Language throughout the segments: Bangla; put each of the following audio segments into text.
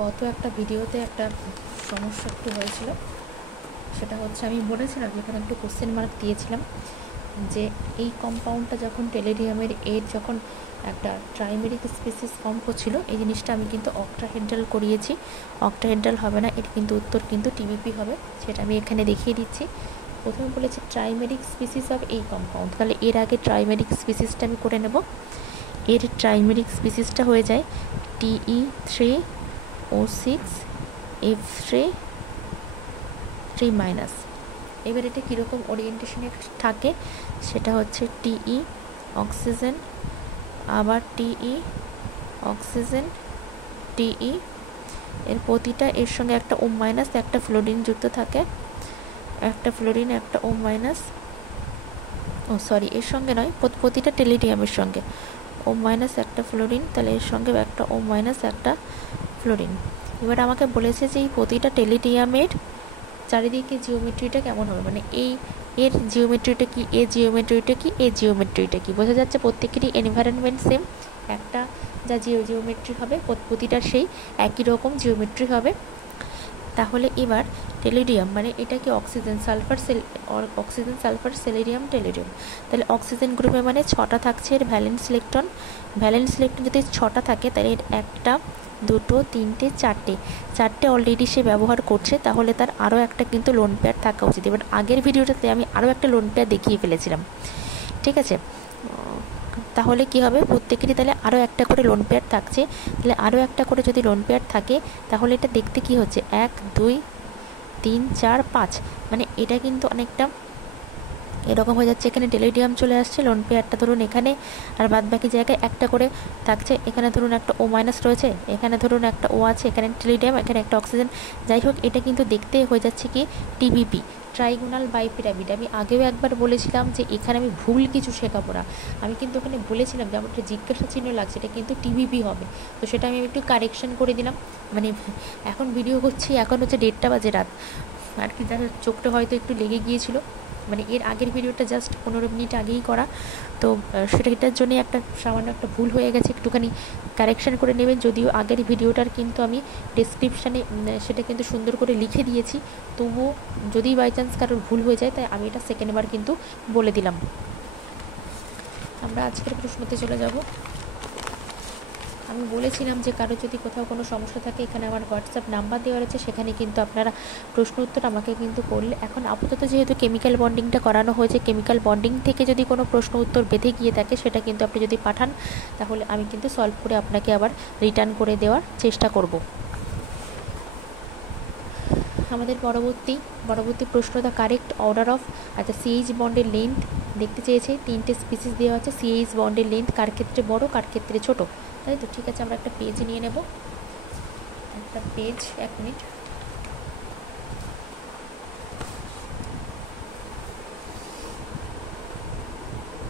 গত একটা ভিডিওতে একটা সমস্যা একটু হয়েছিল, সেটা হচ্ছে আমি বলেছিলাম যেখানে একটু কোশ্চেন মার্ক দিয়েছিলাম যে এই কম্পাউন্ডটা যখন টেলেরিয়ামের এর যখন একটা ট্রাইমেরিক স্পিসিস ফর্ম করছিল, এই জিনিসটা আমি কিন্তু অক্টাহেড্রাল করিয়েছি। অক্টাহেড্রাল হবে না, এর কিন্তু উত্তর কিন্তু টিবিপি হবে, সেটা আমি এখানে দেখিয়ে দিচ্ছি। প্রথমে বলেছি ট্রাইমেরিক স্পিসিস অফ এই কম্পাউন্ড, তাহলে এর আগে ট্রাইমেরিক স্পিসিসটা আমি করে নেব। এর ট্রাইমেরিক স্পিসিসটা হয়ে যায় TE3O6F3 এবার এটা কীরকম ওরিয়েন্টেশনে থাকে সেটা হচ্ছে TE অক্সিজেন, আবার TE অক্সিজেন, TE এর প্রতিটা এর সঙ্গে একটা O মাইনাস একটা ফ্লোরিন যুক্ত থাকে, একটা ফ্লোরিন একটা O মাইনাস, এর সঙ্গে নয়, প্রতিটা টেলিডিয়ামের সঙ্গে O মাইনাস একটা ফ্লোরিন, তাহলে এর সঙ্গে একটা O মাইনাস একটা ফ্লোরিন। এবার আমাকে বলেছে যে এই প্রতিটা টেলিডিয়ামের চারিদিকে জিওমেট্রিটা কেমন হবে, মানে এর জিওমেট্রিটা কি, এ জিওমেট্রিটা কি, এ জিওমেট্রিটা কি, বোঝা যাচ্ছে প্রত্যেকেরই এনভায়রনমেন্ট সেম, একটা যা জিওমেট্রি হবে প্রতিটার সেই একই রকম জিওমেট্রি হবে। তাহলে এবার টেলিডিয়াম মানে এটা কি অক্সিজেন সালফার সেলেরিয়াম টেলিডিয়াম, তাহলে অক্সিজেন গ্রুপে মানে 6টা থাকছে এর ভ্যালেন্স ইলেকট্রন যদি 6টা থাকে তাহলে এর 1টা 2টো 3টে 4টে অলরেডি সে ব্যবহার করছে, তাহলে তার আরও একটা কিন্তু লোন পেয়ার থাকা উচিত। এবার আগের ভিডিওটাতে আমি আরও একটা লোন পেয়ার দেখিয়ে ফেলেছিলাম, ঠিক আছে? তাহলে কি হবে, প্রত্যেকেরই তাহলে আরও একটা করে লোন পেয়ার থাকছে, তাহলে আরও একটা করে যদি লোন পেয়ার থাকে তাহলে এটা দেখতে কি হচ্ছে 1 2 3 4 5, মানে এটা কিন্তু অনেকটা এরকম হয়ে যাচ্ছে। এখানে টেলিডিয়াম চলে আসছে, লোন পেয়ারটা ধরুন এখানে, আর বাদ বাকি জায়গায় একটা করে থাকছে। এখানে ধরুন একটা O মাইনাস রয়েছে, এখানে ধরুন একটা O আছে, এখানে টেলিডিয়াম, এখানে একটা অক্সিজেন। যাই হোক, এটা কিন্তু দেখতে হয়ে যাচ্ছে কি TBP, ট্রাইগোনাল বাইপিরামিড। আমি আগেও একবার বলেছিলাম যে এখানে আমি ভুল কিছু শেখাবো না, আমি কিন্তু ওখানে বলেছিলাম যে আমার একটা জিজ্ঞাসা চিহ্ন লাগছে, এটা কিন্তু TBP হবে, তো সেটা আমি একটু কারেকশন করে দিলাম। মানে এখন ভিডিও করছি, এখন হচ্ছে 1:30 বাজে রাত আর কি, যার চোখটা হয়তো একটু লেগে গিয়েছিলো, মানে এর আগের ভিডিওটা জাস্ট 15 মিনিট আগেই করা, তো সেটার জন্যই একটা সামান্য একটা ভুল হয়ে গেছে, একটুখানি কারেকশান করে নেবেন। যদিও আগের ভিডিওটার কিন্তু আমি ডেসক্রিপশানে সেটা কিন্তু সুন্দর করে লিখে দিয়েছি, তবুও যদি বাই চান্স কারোর ভুল হয়ে যায় তাই আমি এটা সেকেন্ডবার কিন্তু বলে দিলাম। আমরা আজকের প্রশ্নতে চলে যাব। আমি বলেছিলাম যে কারো যদি কোথাও কোনো সমস্যা থাকে, এখানে আমার হোয়াটসঅ্যাপ নাম্বার দেওয়া রয়েছে, সেখানে কিন্তু আপনারা প্রশ্ন উত্তর আমাকে কিন্তু করলে, এখন আপাতত যেহেতু কেমিক্যাল বন্ডিংটা করানো হয়েছে, কেমিক্যাল বন্ডিং থেকে যদি কোনো প্রশ্ন উত্তর বেঁধে গিয়ে থাকে সেটা কিন্তু আপনি যদি পাঠান তাহলে আমি কিন্তু সলভ করে আপনাকে আবার রিটার্ন করে দেওয়ার চেষ্টা করব। আমাদের পরবর্তী প্রশ্ন, দ্য কারেক্ট অর্ডার অফ, আচ্ছা CH বন্ডের লেন্থ দেখতে চেয়েছে, 3টে স্পিসিস দেওয়া আছে, CH বন্ডের লেন্থ কার ক্ষেত্রে বড় কার ক্ষেত্রে ছোট, তাই তো? ঠিক আছে, আমরা একটা পেজ নিয়ে নেব, একটা পেজ, 1 মিনিট।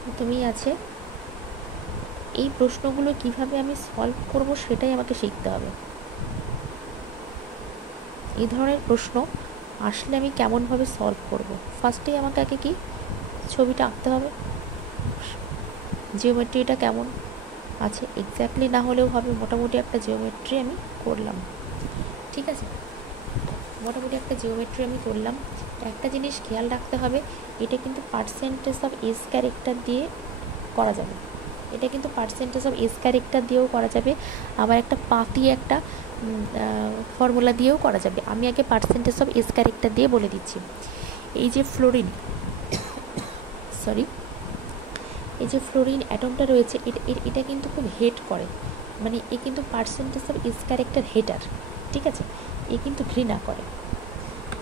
প্রথমেই আছে, এই প্রশ্নগুলো কিভাবে আমি সলভ করব সেটাই আমাকে শিখতে হবে। এই ধরনের প্রশ্ন আসলে আমি কেমনভাবে সলভ করব, ফার্স্টেই আমাকে আগে কি ছবিটা আঁকতে হবে, জিওমেট্রিটা কেমন আছে এক্স্যাক্টলি না হলেও হবে, মোটামুটি একটা জিওমেট্রি আমি করলাম, ঠিক আছে? মোটামুটি একটা জিওমেট্রি আমি করলাম। একটা জিনিস খেয়াল রাখতে হবে, এটা কিন্তু পার্সেন্টেজ অফ এস ক্যারেক্টার দিয়ে করা যাবে, এটা কিন্তু পার্সেন্টেজ অফ এস ক্যারেক্টার দিয়েও করা যাবে, আবার একটা পাতি একটা ফর্মুলা দিয়েও করা যাবে। আমি আগে পার্সেন্টেজ অফ এস ক্যারেক্টার দিয়ে বলে দিচ্ছি। এই যে ফ্লোরিন অ্যাটমটা রয়েছে, এটা কিন্তু খুব হেট করে, মানে এ কিন্তু পার্সেন্টেজ অফ এস ক্যারেক্টার হেটার, ঠিক আছে? এ কিন্তু ঘৃণা করে।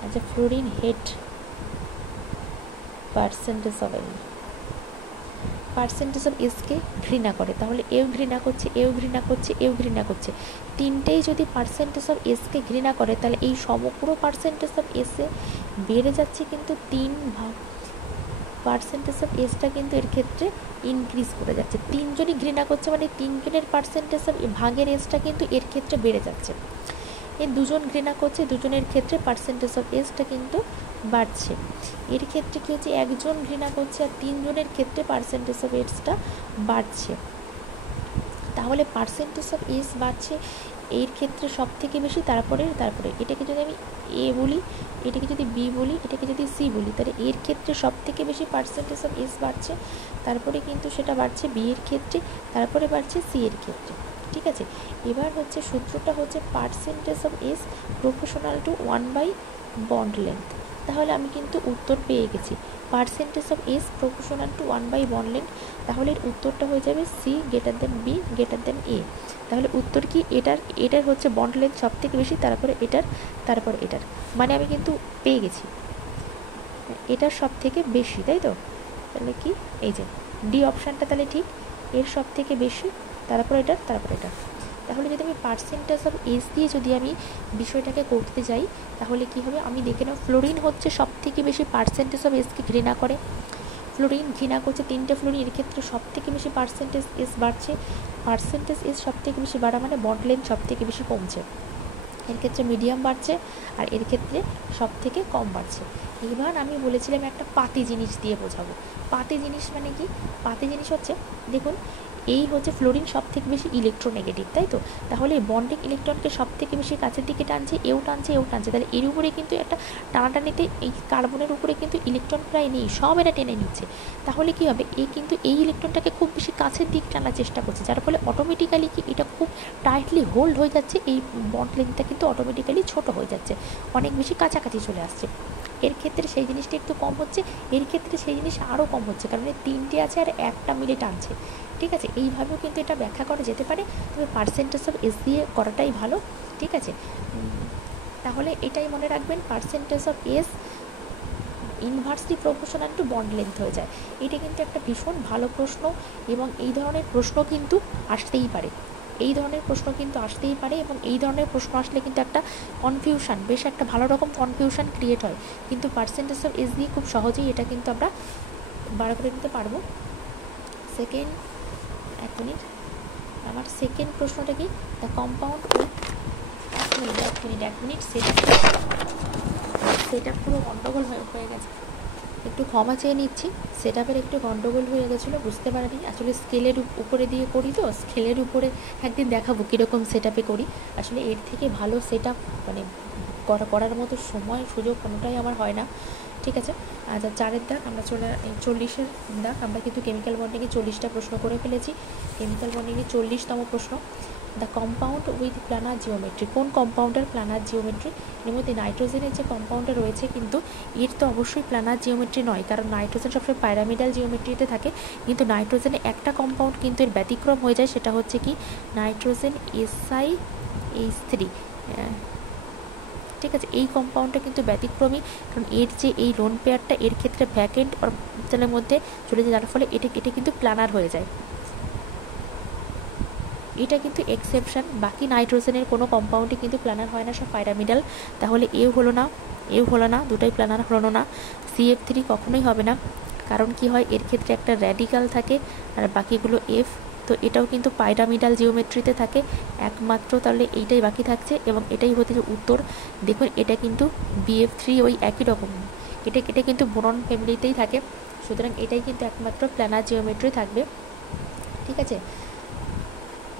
আচ্ছা, fluorine hate percentage of SK ঘৃণা করে, তাহলে এও ঘৃণা করছে, তিনটেই যদি পার্সেন্টেজ অফ এসকে ঘৃণা করে তাহলে এই সমগ্র পার্সেন্টেজ অফ এসে বেড়ে যাচ্ছে কিন্তু 3 ভাগ, পার্সেন্টেজ অফ এসটা কিন্তু এর ক্ষেত্রে ইনক্রিজ করে যাচ্ছে। 3জনই ঘৃণা করছে মানে 3জনের পার্সেন্টেজ অফ ভাগের এসটা কিন্তু এর ক্ষেত্রে বেড়ে যাচ্ছে। এই 2জন ঘৃণা করছে, 2জনের ক্ষেত্রে পার্সেন্টেজ অফ এসটা কিন্তু বাড়ছে। এর ক্ষেত্রে কী হচ্ছে, 1জন ঘৃণা করছে আর 3জনের ক্ষেত্রে পার্সেন্টেজ অফ এসটা বাড়ছে। তাহলে পার্সেন্টেজ অফ এস বাড়ছে, এর ক্ষেত্রে সব থেকে বেশি, তারপরে এটাকে যদি আমি এ বলি, এটাকে যদি বি বলি, এটাকে যদি সি বলি, তাহলে এর ক্ষেত্রে সব থেকে বেশি পার্সেন্টেজ অফ এস বাড়ছে, তারপরে কিন্তু সেটা বাড়ছে বি এর ক্ষেত্রে, তারপরে বাড়ছে সি এর ক্ষেত্রে। ঠিক আছে, এবার হচ্ছে সূত্রটা হচ্ছে percentage of S proportional to 1/, bond length. তাহলে আমি কিন্তু উত্তর পেয়ে গেছি, percentage of S proportional to 1/, bond length. তাহলে এর উত্তরটা হয়ে যাবে C greater than B greater than A. তাহলে উত্তর কি, এটার হচ্ছে বন্ড লেন্থ সব থেকে বেশি, তারপরে এটার, তারপরে এটার, মানে আমি কিন্তু পেয়ে গেছি এটার সব থেকে বেশি, তাই তো? তাহলে কি, এই যে ডি অপশানটা তাহলে ঠিক, এর সব থেকে বেশি, তারপর এটার, তারপর এটা। তাহলে যদি আমি পার্সেন্টেজ অফ এস দিয়ে যদি আমি বিষয়টাকে করতে যাই, তাহলে কি হবে, আমি দেখে নাও ফ্লোরিন হচ্ছে সব থেকে বেশি পার্সেন্টেজ অফ এসকে ঘৃণা করে। ফ্লোরিন ঘৃণা করছে 3টে ফ্লোরিন, এর ক্ষেত্রে সব থেকে বেশি পার্সেন্টেজ এস বাড়ছে। পার্সেন্টেজ এস সব থেকে বেশি বাড়া মানে বন্ড লেন্থ সব থেকে বেশি কমছে, এর ক্ষেত্রে মিডিয়াম বাড়ছে, আর এর ক্ষেত্রে সব থেকে কম বাড়ছে। এবার আমি বলেছিলাম একটা পাতি জিনিস দিয়ে বোঝাবো। পাতি জিনিস মানে কি, পাতি জিনিস হচ্ছে, দেখুন এই হচ্ছে ফ্লোরিন সব থেকে বেশি ইলেকট্রোনেগেটিভ, তাই তো? তাহলে বন্ডিং ইলেকট্রনকে সব থেকে বেশি কাছের দিকে টানছে, এও টানছে, এও টানছে, তাহলে এর উপরে কিন্তু একটা টানাটানিতে এই কার্বনের উপরে কিন্তু ইলেকট্রন প্রায় নেই, সব এরা টেনে নিচ্ছে। তাহলে কি হবে, এই কিন্তু এই ইলেকট্রনটাকে খুব বেশি কাছের দিক টানার চেষ্টা করছে, যার ফলে অটোমেটিক্যালি কি এটা খুব টাইটলি হোল্ড হয়ে যাচ্ছে, এই বন্ড লেন্থটা কিন্তু অটোমেটিক্যালি ছোট হয়ে যাচ্ছে, অনেক বেশি কাছাকাছি চলে আসছে। এর ক্ষেত্রে সেই জিনিসটা একটু কম হচ্ছে, এর ক্ষেত্রে সেই জিনিস আরও কম হচ্ছে, কারণ এই 3টে আছে আর একটা মিলে টানছে। ঠিক আছে, এইভাবেও কিন্তু এটা ব্যাখ্যা করা যেতে পারে, তবে পার্সেন্টেজ অফ এস দিয়ে করাটাই ভালো। ঠিক আছে, তাহলে এটাই মনে রাখবেন, percentage of S inversely proportional to bond length হয়ে যায়। এটা কিন্তু একটা ভীষণ ভালো প্রশ্ন, এবং এই ধরনের প্রশ্ন কিন্তু আসতেই পারে, এই ধরনের প্রশ্ন কিন্তু আসতেই পারে, এবং এই ধরনের প্রশ্ন আসলে কিন্তু একটা কনফিউশন, বেশ একটা ভালো রকম কনফিউশন ক্রিয়েট হয়, কিন্তু পার্সেন্টেজ অফ এস দিয়ে খুব সহজেই এটা কিন্তু আমরা বার করে নিতে পারবো। সেকেন্ড, এক মিনিট, আমার সেকেন্ড প্রশ্নটা কি, দ্য কম্পাউন্ড উইথ, এক মিনিট সেটা পুরো গন্ডগোল হয়ে গেছে, একটু ক্ষমা চেয়ে নিচ্ছি, সেট আপের একটু গন্ডগোল হয়ে গেছিলো, বুঝতে পারিনি আসলে স্কেলের উপরে দিয়ে করি, তো স্কেলের উপরে একদিন দেখাবো কীরকম সেট আপে করি। আসলে এর থেকে ভালো সেট আপ মানে করার মতো সময় সুযোগ কোনোটাই আমার হয় না। ঠিক আছে, আচ্ছা 4-এর দাগ আমরা 40-এর দাগ, আমরা কিন্তু কেমিক্যাল বন্ডিংয়ে 40টা প্রশ্ন করে ফেলেছি, কেমিক্যাল বন্ডিংয়ে 40তম প্রশ্ন, the compound with planar geometry. কোন কম্পাউন্ডের প্ল্যানার জিওমেট্রি? এর মধ্যে নাইট্রোজেনের যে কম্পাউন্ডটা রয়েছে, কিন্তু এর তো অবশ্যই প্ল্যানার জিওমেট্রি নয়, কারণ নাইট্রোজেন সবসময় প্যারামিডাল জিওমেট্রিতে থাকে, কিন্তু নাইট্রোজেনে একটা কম্পাউন্ড কিন্তু এর ব্যতিক্রম হয়ে যায়, সেটা হচ্ছে কি নাইট্রোজেন SiH3। ঠিক আছে, এই কম্পাউন্ডটা কিন্তু ব্যতিক্রমী, কারণ এর যে এই লোন পেয়ারটা এর ক্ষেত্রে ভ্যাকেন্ট অরবিটালের মধ্যে চলে যায়, যার ফলে এটা কিন্তু প্ল্যানার হয়ে যায়, এটা কিন্তু এক্সেপশন। বাকি নাইট্রোজেনের কোনো কম্পাউন্ডই কিন্তু প্ল্যানার হয় না, সব পাইরামিডাল। তাহলে এও হলো না, দুটাই প্ল্যানার হলো না। CF3 কখনোই হবে না, কারণ কি হয়, এর ক্ষেত্রে একটা র্যাডিক্যাল থাকে আর বাকিগুলো F, তো এটাও কিন্তু পাইরামিডাল জিওমেট্রিতে থাকে একমাত্র, তাহলে এইটাই বাকি থাকছে, এবং এটাই হতে যে উত্তর। দেখুন এটা কিন্তু BF3 ওই একই রকম, এটা কিন্তু বোরন ফ্যামিলিতেই থাকে, সুতরাং এটাই কিন্তু একমাত্র প্ল্যানার জিওমেট্রি থাকবে। ঠিক আছে,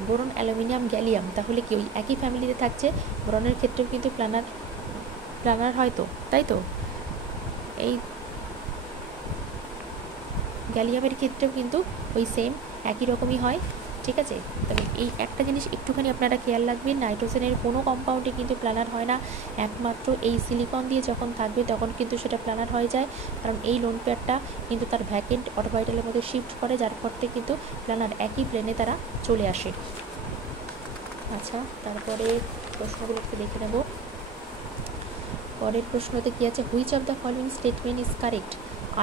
বোরন, অ্যালুমিনিয়াম, গ্যালিয়াম, তাহলে কি ওই একই ফ্যামিলিতে থাকছে, বোরনের ক্ষেত্রেও কিন্তু প্ল্যানার হয় তো, তাই তো? এই গ্যালিয়ামের ক্ষেত্রেও কিন্তু ওই সেম একই রকমই হয়। ঠিক আছে, তবে এই একটা জিনিস একটুখানি আপনারা খেয়াল রাখবেন, নাইট্রোজেনের কোনো কম্পাউন্ডে কিন্তু প্ল্যানার হয় না, একমাত্র এই সিলিকন দিয়ে যখন থাকবে তখন কিন্তু সেটা প্ল্যানার হয়ে যায়, কারণ এই লোন পেয়ারটা কিন্তু তার ভ্যাকেন্ট অরবিটালের মধ্যে শিফট করে, যার ফলে কিন্তু প্ল্যানার একই প্লেনে তারা চলে আসে। আচ্ছা, তারপরে প্রশ্নগুলো একটু দেখে নেব। পরের প্রশ্নতে কি আছে, which of the following statement is correct?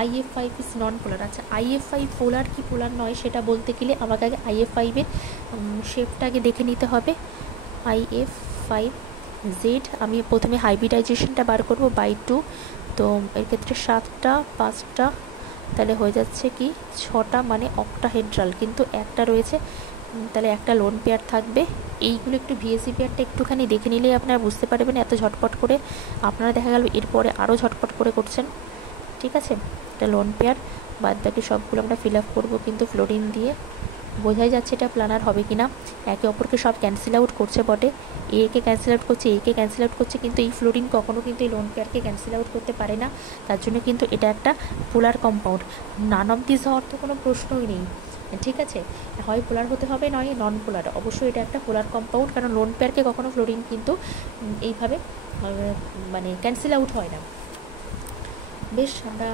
IF5 is non polar. আচ্ছা, IF5 পোলার কি পোলার নয় সেটা বলতে গেলে আমাকে আগে IF5-এর শেপটা আগে দেখে নিতে হবে। IF5Z, আমি প্রথমে হাইব্রিডাইজেশনটা বার করব বাই 2, তো এর ক্ষেত্রে 7টা 5টা, তাহলে হয়ে যাচ্ছে কি 6টা, মানে অক্টাহেড্রাল, কিন্তু একটা রয়েছে, তাহলে একটা লোন পেয়ার থাকবে। এইগুলো একটু VSE পেয়ারটা একটুখানি দেখে নিলেই আপনারা বুঝতে পারবেন, এত ঝটপট করে আপনারা দেখা গেল এরপরে আরও ঝটপট করে করছেন। ঠিক আছে, এটা লোন পেয়ার, বাদ বাকি সবগুলো আমরা ফিল আপ করবো কিন্তু ফ্লোরিন দিয়ে। বোঝাই যাচ্ছে এটা প্ল্যানার হবে কি না। একে অপরকে সব ক্যান্সেল আউট করছে বটে, একে ক্যান্সেল আউট করছে, একে ক্যান্সেল আউট করছে, কিন্তু এই ফ্লোরিন কখনও কিন্তু এই লোন পেয়ারকে ক্যান্সেল আউট করতে পারে না। তার জন্য কিন্তু এটা একটা পোলার কম্পাউন্ড। নান অফ দিস হওয়ার তো কোনো প্রশ্নই নেই, ঠিক আছে। হয় পোলার হতে হবে, নয় নন পোলার। অবশ্যই এটা একটা পোলার কম্পাউন্ড, কারণ লোন পেয়ারকে কখনো ফ্লোরিন কিন্তু এইভাবে মানে ক্যান্সেল আউট হয় না। বেশ, আমরা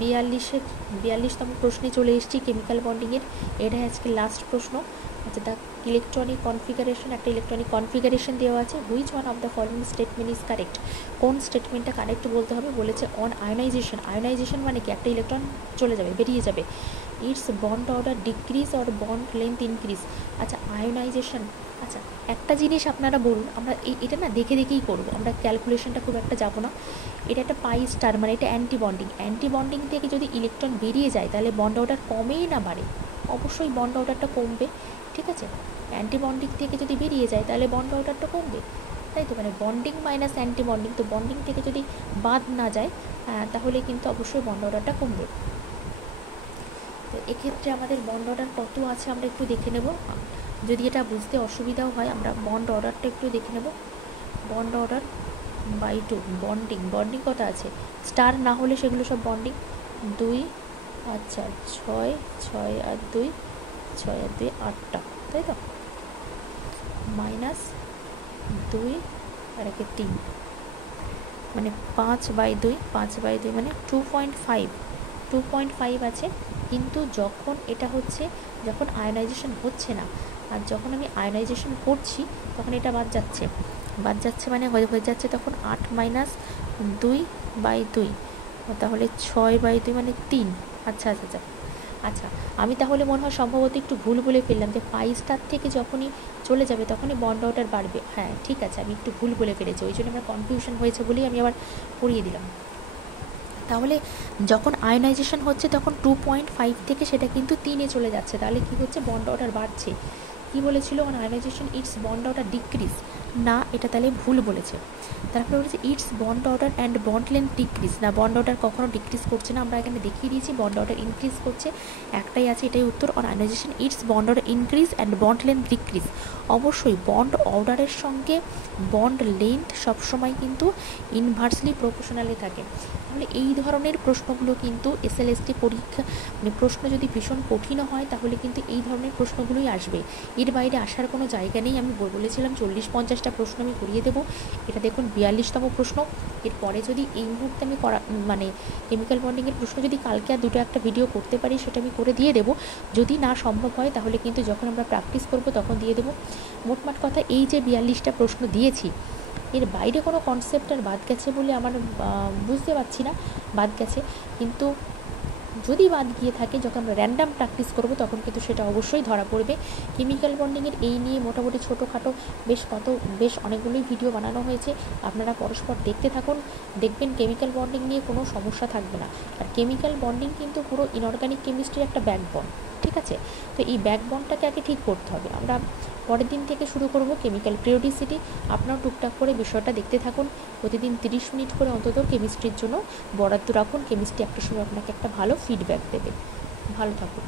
42তম প্রশ্নে চলে এসেছি কেমিক্যাল বন্ডিংয়ের। এটাই আজকে লাস্ট প্রশ্ন। আচ্ছা, দ্য ইলেকট্রনিক কনফিগারেশন, একটা ইলেকট্রনিক কনফিগারেশন দেওয়া আছে। Which one of the following statement is correct? কোন স্টেটমেন্টটা কারেক্ট বলতে হবে। বলেছে অন আয়োনাইজেশন। আয়োনাইজেশন মানে কি? একটা ইলেকট্রন চলে যাবে, বেরিয়ে যাবে। It's bond order decrease or bond length increase. আচ্ছা, আয়োনাইজেশন। আচ্ছা, একটা জিনিস আপনারা বলুন, আমরা এটা না দেখে দেখেই করবো, আমরা ক্যালকুলেশনটা খুব একটা যাবো না। এটা একটা পাই স্টার, মানে এটা অ্যান্টি বন্ডিং। অ্যান্টি বন্ডিং থেকে যদি ইলেকট্রন বেরিয়ে যায় তাহলে বন্ড অর্ডার কমেই না বাড়ে? অবশ্যই বন্ড অর্ডারটা কমবে, ঠিক আছে। অ্যান্টি বন্ডিং থেকে যদি বেরিয়ে যায় তাহলে বন্ড অর্ডারটা কমবে, তাই তো। মানে বন্ডিং মাইনাস অ্যান্টি বন্ডিং, তো বন্ডিং থেকে যদি বাদ না যায় তাহলে কিন্তু অবশ্যই বন্ড অর্ডারটা কমবে। তো এক্ষেত্রে আমাদের বন্ড অর্ডার কত আছে আমরা একটু দেখে নেব। যদি এটা বুঝতে অসুবিধাও হয়, আমরা বন্ড অর্ডারটা একটু দেখে নেব। বন্ড অর্ডার বাই 2, বন্ডিং কত আছে? স্টার না হলে সেগুলো সব বন্ডিং। 2, আচ্ছা 6, 6 আর 2, 6 আর 2 8টা, তাই তো। মাইনাস 2 আর 1 3, মানে 5/2 মানে 2.5 আছে। কিন্তু যখন এটা হচ্ছে, যখন আয়োনাইজেশন হচ্ছে না, আর যখন আমি আয়োনাইজেশন করছি তখন এটা বাদ যাচ্ছে মানে হয়ে যাচ্ছে তখন 8 - 2/2, তাহলে 6/2 মানে 3। আচ্ছা, আমি তাহলে মনে হয় সম্ভবত একটু ভুল বলে ফেললাম, যে পাই স্টার থেকে যখনই চলে যাবে তখনই বন্ড অর্ডার বাড়বে। হ্যাঁ, ঠিক আছে, আমি একটু ভুল বলে ফেলেছি, ওই জন্য আমার কনফিউশন হয়েছে বলেই আমি আবার পড়িয়ে দিলাম। তাহলে যখন আয়োনাইজেশন হচ্ছে তখন 2.5 থেকে সেটা কিন্তু 3-এ চলে যাচ্ছে, তাহলে কি হচ্ছে? বন্ড অর্ডার বাড়ছে। কি বলেছিল? On ionization it's bond order decrease, না, এটা তাহলে ভুল বলেছে। তারপরে বলেছে it's bond order and bond length decrease, না, বন্ড অর্ডার কখনো ডিক্রিজ করছে না, আমরা এখানে দেখিয়ে দিয়েছি বন্ড অর্ডার ইনক্রিজ করছে। একটাই আছে, এটাই উত্তর। On ionization it's bond order increase and bond length decrease. অবশ্যই বন্ড অর্ডারের সঙ্গে বন্ড লেন্থ সবসময় কিন্তু ইনভার্সলি প্রপোর্শনালি থাকে। তাহলে এই ধরনের প্রশ্নগুলো কিন্তু এসএলএসটি পরীক্ষা, মানে প্রশ্ন যদি ভীষণ কঠিনও হয় তাহলে কিন্তু এই ধরনের প্রশ্নগুলোই আসবে, এর বাইরে আসার কোনো জায়গা নেই। আমি বলেছিলাম 40-50টা প্রশ্ন আমি করিয়ে দেবো, এটা দেখুন 42তম প্রশ্ন। এরপরে যদি এই মুহূর্তে আমি মানে কেমিক্যাল বন্ডিংয়ের প্রশ্ন যদি কালকে আর দুটো একটা ভিডিও করতে পারি সেটা আমি করে দিয়ে দেবো। যদি না সম্ভব হয় তাহলে কিন্তু যখন আমরা প্র্যাকটিস করব তখন দিয়ে দেবো। মোটমাট কথা, এই যে 42টা প্রশ্ন দিয়েছি এর বাইরে কোনো কনসেপ্ট আর বাদ গেছে বলে আমার বুঝতে পারছি না বাদ গেছে, কিন্তু যদি বাদ গিয়ে থাকে যখন আমরা র্যান্ডাম প্র্যাকটিস করব তখন কিন্তু সেটা অবশ্যই ধরা পড়বে। কেমিক্যাল বন্ডিংয়ের এই নিয়ে মোটামুটি ছোটোখাটো বেশ অনেকগুলোই ভিডিও বানানো হয়েছে, আপনারা পরস্পর দেখতে থাকুন, দেখবেন কেমিক্যাল বন্ডিং নিয়ে কোনো সমস্যা থাকবে না। আর কেমিক্যাল বন্ডিং কিন্তু পুরো ইনঅর্গানিক কেমিস্ট্রির একটা ব্যাকবোন, ঠিক আছে। তো এই ব্যাকবোনটাকে আগে ঠিক করতে হবে। আমরা পরের দিন থেকে শুরু করব কেমিক্যাল পিরিয়ডিসিটি। আপনারাও টুকটাক করে বিষয়টা দেখতে থাকুন। প্রতিদিন 30 মিনিট করে অন্তত কেমিস্ট্রির জন্য বরাদ্দ রাখুন। কেমিস্ট্রি একটা সময় আপনাকে একটা ভালো ফিডব্যাক দেবে। ভালো থাকুন।